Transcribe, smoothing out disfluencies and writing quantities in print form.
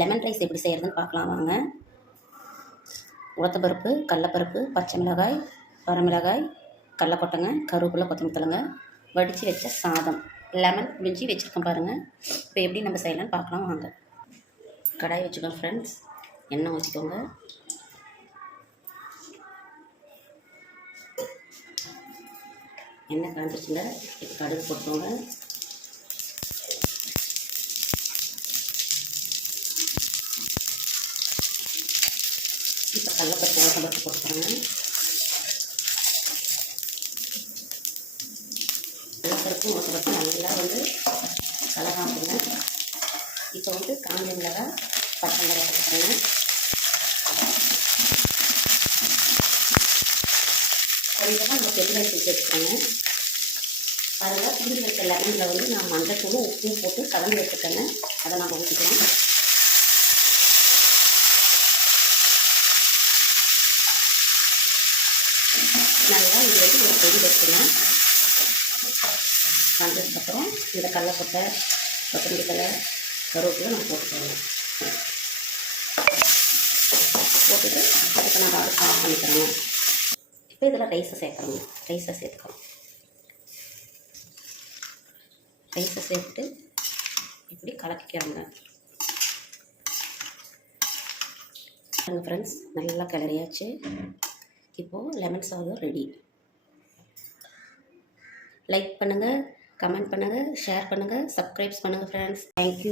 Lemon rice எப்படி செய்கிறதுன்னு பார்க்கலாம் வாங்க. உளுத்தம்பருப்பு, கடலப்பருப்பு, பச்சை மிளகாய், வரமிளகாய், கடலக்கொட்டைங்க, கருவேப்பிலை, கொத்தமல்லி தழைங்க, வடித்து வச்ச சாதம், லெமன் புழிஞ்சி வச்சுருக்கோம் பாருங்கள். இப்போ எப்படி நம்ம செய்யலாம்னு பார்க்கலாம் வாங்க. கடாய் வச்சுக்கோங்க ஃப்ரெண்ட்ஸ், எண்ணெய் ஊற்றிக்கோங்க. எண்ணெய் காஞ்சிச்சுங்க. இப்போ கடுகு போட்டுக்கோங்க. இப்போ கடலப்பருப்பு, உளுத்தம்பருப்பு போட்டுக்கோங்க. கடலப்பருப்பு, உளுத்தம்பருப்பு நல்லா கலராகுங்க. இப்போ காஞ்ச மிளகாய், பச்சை மிளகாய் போட்டுக்கோங்க. கொஞ்சமாக நம்ம பெருங்காய் தூக்கி வச்சுக்கோங்க. அதில் பிரிஞ்சு வைக்க லெமனில் நான் மஞ்சத்தூளும் உப்பும் போட்டு கலந்து வச்சுக்கோங்க. அதை நம்ம ஊற்றிக்கலாம். நல்லா இது ஒரு கொதி வச்சுக்கலாம். வந்ததுக்கப்புறம் இந்த கடலக்கொட்டை, கொத்தமல்லி தழை, கருவேப்பிலை நம்ம போட்டுக்கோங்க. போட்டுட்டு அதுக்கு நம்ம அடுப்பு ஆஃப் பண்ணிக்கிறோம். இப்போ இதில் ரைஸை சேர்க்குறோங்க. ரைஸை சேர்த்துக்கிறோம். ரைஸை சேர்த்துட்டு இப்படி கலக்கிக்கிறோங்க. ஃப்ரெண்ட்ஸ் நல்லா கிளறியாச்சு. இப்போது லெமன் சாதம் ரெடி. லைக் பண்ணுங்கள், கமெண்ட் பண்ணுங்கள், ஷேர் பண்ணுங்கள், சப்ஸ்கிரைப் பண்ணுங்கள் ஃப்ரெண்ட்ஸ். தேங்க்யூ.